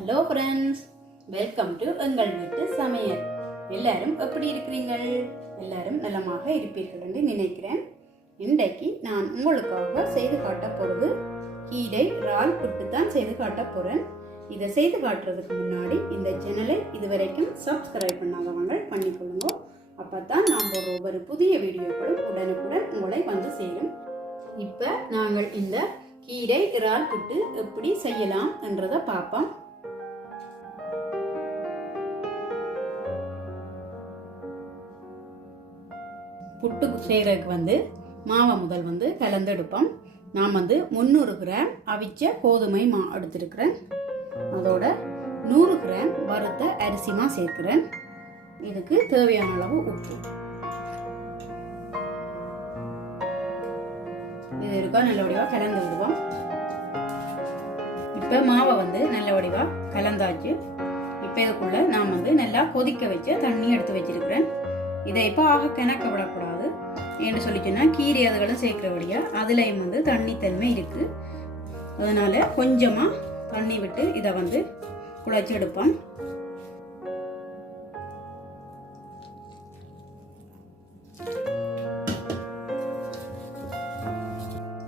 Hello friends, welcome to எங்கள் வீட்டு சமையல். எல்லாரும் எப்படி இருக்கிறீங்கள்? எல்லாரும் நலமாக இருப்பீர்கள் என்று நினைக்கிறேன். இன்றைக்கு நான் உங்களுக்காக செய்து காட்ட போகிறது கீரை இறால் புட்டு தான் செய்து காட்ட போகிறேன். இதை செய்து காட்டுறதுக்கு முன்னாடி இந்த சேனலை இதுவரைக்கும் சப்ஸ்கிரைப் பண்ணாதவங்க பண்ணிக்கொள்ளுங்க. அப்போ தான் நாம் போடுற ஒவ்வொரு புதிய வீடியோக்களும் உடனுக்குடன் உங்களை வந்து சேரும். இப்போ நாங்கள் இந்த கீரை இறால் புட்டு எப்படி செய்யலாம் என்றதை பார்ப்போம். புட்டு செய்கிறதுக்கு மாவை முதல் கலந்தெடுப்போம். நான் 300 கிராம் அவிச்ச கோதுமை மா எடுத்துருக்கிறேன். அதோட 100 கிராம் வறுத்த அரிசி மா சேர்க்கிறேன். இதுக்கு தேவையான அளவு உப்பு. இது இருக்கா நல்ல வடிவா கலந்து விடுவோம். இப்ப மாவை நல்ல வடிவா கலந்தாச்சு. இப்ப இதுக்குள்ள நான் நல்லா கொதிக்க வச்ச தண்ணி எடுத்து வச்சிருக்கிறேன். இதை இப்போ ஆக கிணக்க விடக்கூடாது. ஏன்னு சொல்லிச்சுன்னா கீரை அதுகளும் சேர்க்கிறபடியா அதுலேயும் தண்ணி தன்மை இருக்கு. அதனால கொஞ்சமா தண்ணி விட்டு இதை குழைச்சி எடுப்போம்.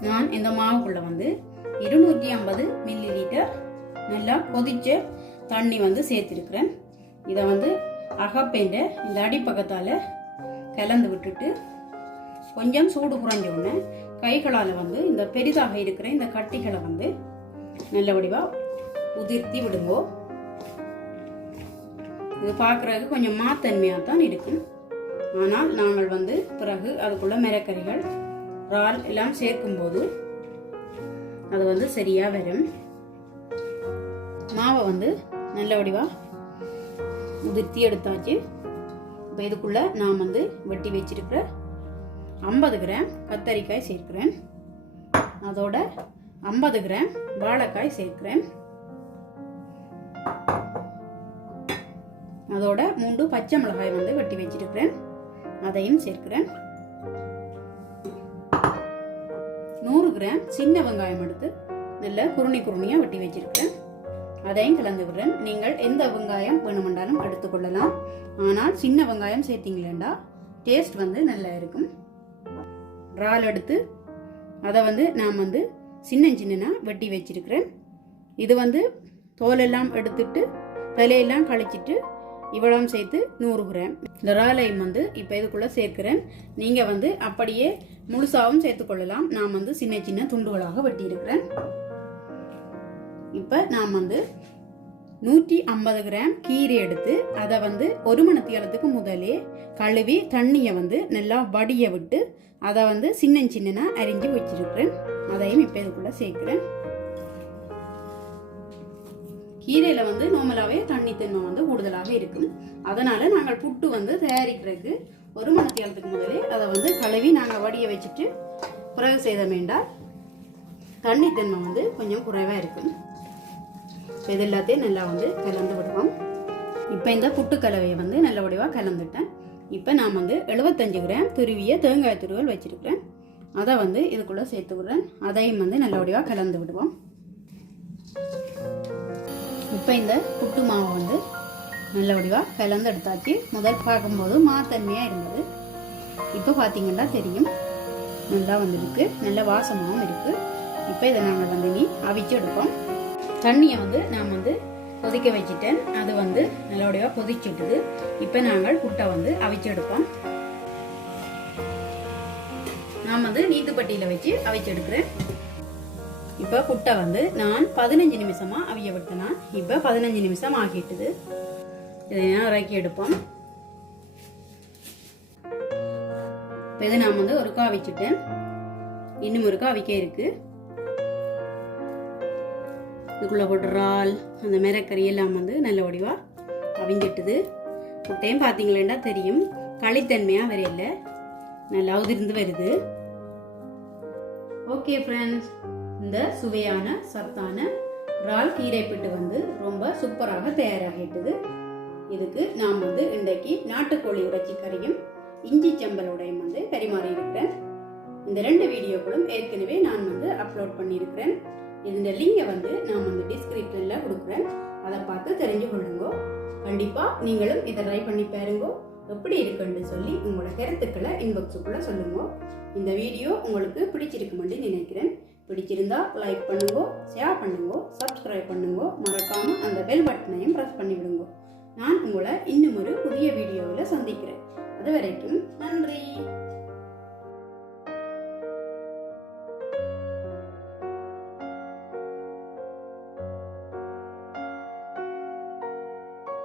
நான் இந்த மாவுக்குள்ள 250 மில்லி லிட்டர் நல்லா கொதிச்ச தண்ணி சேர்த்திருக்கிறேன். இதை அகப்பேண்ட இந்த அடிப்பக்கத்தால கலந்து விட்டுட்டு கொஞ்சம் சூடு குறைஞ்ச உடனே கைகளால் இந்த பெரிதாக இருக்கிற இந்த கட்டிகளை நல்ல வடிவா உதிர்த்தி விடுங்கோ. இது பார்க்கறதுக்கு கொஞ்சம் மாத்தன்மையாக தான் இருக்கும். ஆனால் நாங்கள் பிறகு அதுக்குள்ள மிரக்கறிகள் இறால் எல்லாம் சேர்க்கும் போது அது சரியா வரும். மாவை நல்ல வடிவா உதிர்த்தி எடுத்தாச்சு. இப்போ இதுக்குள்ள நான் வெட்டி வச்சிருக்கிற 50 கிராம் கத்தரிக்காய் சேர்க்கிறேன். அதோட 50 கிராம் வாழைக்காய் சேர்க்கிறேன். அதோட 3 பச்சை மிளகாய் வெட்டி வச்சிருக்கிறேன். அதையும் சேர்க்கிறேன். 100 கிராம் சின்ன வெங்காயம் எடுத்து நல்ல குருணியா வெட்டி வச்சிருக்கிறேன். அதையும் கலந்து விடுறேன். நீங்கள் எந்த வெங்காயம் வேணுமென்றாலும் எடுத்துக்கொள்ளலாம். ஆனால் சின்ன வெங்காயம் சேர்த்தீங்களா டேஸ்ட் நல்லா இருக்கும். இறால் எடுத்து அதை நான் சின்ன வெட்டி வச்சிருக்கிறேன். இது தோலெல்லாம் எடுத்துட்டு தலையெல்லாம் கழிச்சிட்டு இவ்வளவு சேர்த்து 100 கிராம் இந்த இறாலையும் இப்போ இதுக்குள்ள சேர்க்கிறேன். நீங்க அப்படியே முழுசாவும் சேர்த்துக்கொள்ளலாம். நான் சின்ன துண்டுகளாக வெட்டி இருக்கிறேன். இப்போ நான் 150 கிராம் கீரை எடுத்து அதை 1 மணி நேரத்துக்கு முதலே கழுவி தண்ணியை நல்லா வடிய விட்டு அதை சின்ன அரிஞ்சு வச்சிருக்கிறேன். அதையும் இப்போ இதுக்குள்ள சேர்க்கிறேன். கீரையில நார்மலாவே தண்ணி தன்மை கூடுதலாக இருக்கும். அதனால நாங்கள் புட்டு தயாரிக்கிறதுக்கு 1 மணி நேரத்துக்கு முதலே அதை கழுவி நாங்கள் வடிய வச்சுட்டு பிறகு செய்த வேண்டாம். தண்ணி தன்மை கொஞ்சம் குறைவா இருக்கும். இது எல்லாத்தையும் நல்லா கலந்து விடுவோம். இப்போ இந்த புட்டு கலவையை நல்ல வடிவா கலந்துட்டேன். இப்போ நான் 75 கிராம் துருவிய தேங்காய் துருவல் வச்சிருக்கிறேன். அதை இதுக்குள்ள சேர்த்து விடுறேன். அதையும் நல்ல வடிவா கலந்து விடுவோம். இப்போ இந்த புட்டு மாவை நல்ல வடிவா கலந்து எடுத்தாச்சு. முதல் பார்க்கும்போது மாத்தன்மையா இருந்தது. இப்போ பார்த்தீங்கன்னா தெரியும் நல்லா இருக்கு. நல்ல வாசமாகவும் இருக்கு. இப்போ இதை நாங்கள் இனி அவிச்சு எடுப்போம். தண்ணியை நான் கொதிக்க வச்சுட்டேன். அது நல்லபடியா கொதிச்சுட்டுது. இப்போ நாங்கள் புட்டை அவிச்சு எடுப்போம். நான் நீத்துப்பட்டியில வச்சு அவிச்சு எடுக்கிறேன். இப்போ புட்டை நான் 15 நிமிஷமா அவிய விட்டேனா. இப்போ 15 நிமிஷம் ஆகிட்டுது. இதை இறக்கி எடுப்போம். இப்போ இதை நான் ஒருக்கா அவிச்சுட்டேன். இன்னும் ஒருக்கா அவிக்க இருக்கு. இதுக்குள்ள போட்டு இறால் அந்த மிரக்கறி எல்லாம் நல்ல வடிவா அவிஞ்சிட்டுது. புட்டையும் பார்த்தீங்களா தெரியும் களித்தன்மையா வரையில நல்லா உதிர்ந்து வருது. ஓகே ஃப்ரெண்ட்ஸ், இந்த சுவையான சத்தான இறால் கீரை புட்டு ரொம்ப சூப்பராக தயாராகிட்டுது. இதுக்கு நான் இன்றைக்கு நாட்டுக்கோழி உடைச்சி கறியும் இஞ்சி சம்பலோடையும் பரிமாறி இருக்கிறேன். இந்த 2 வீடியோக்களும் ஏற்கனவே நான் அப்லோட் பண்ணியிருக்கிறேன். இந்த லிங்கை வந்து நான் வந்து டிஸ்கிரிப்ஷன்ல கொடுக்குறேன். அதை பார்த்து தெரிஞ்சு கொள்ளுங்க. கண்டிப்பா நீங்களும் இதை ட்ரை பண்ணி பாருங்க. எப்படி இருக்குன்னு சொல்லி உங்களோட கருத்துக்களை இன்பாக்ஸுக்குள்ள சொல்லுங்க. இந்த வீடியோ உங்களுக்கு பிடிச்சிருக்குமென்று நினைக்கிறேன். பிடிச்சிருந்தா லைக் பண்ணுங்க, ஷேர் பண்ணுங்க, சப்ஸ்கிரைப் பண்ணுங்க. மறக்காம அந்த பெல் பட்டனையும் பிரஸ் பண்ணி விடுங்க. நான் உங்களை இன்னும் ஒரு புதிய வீடியோவில் சந்திக்கிறேன். அது வரைக்கும் நன்றி.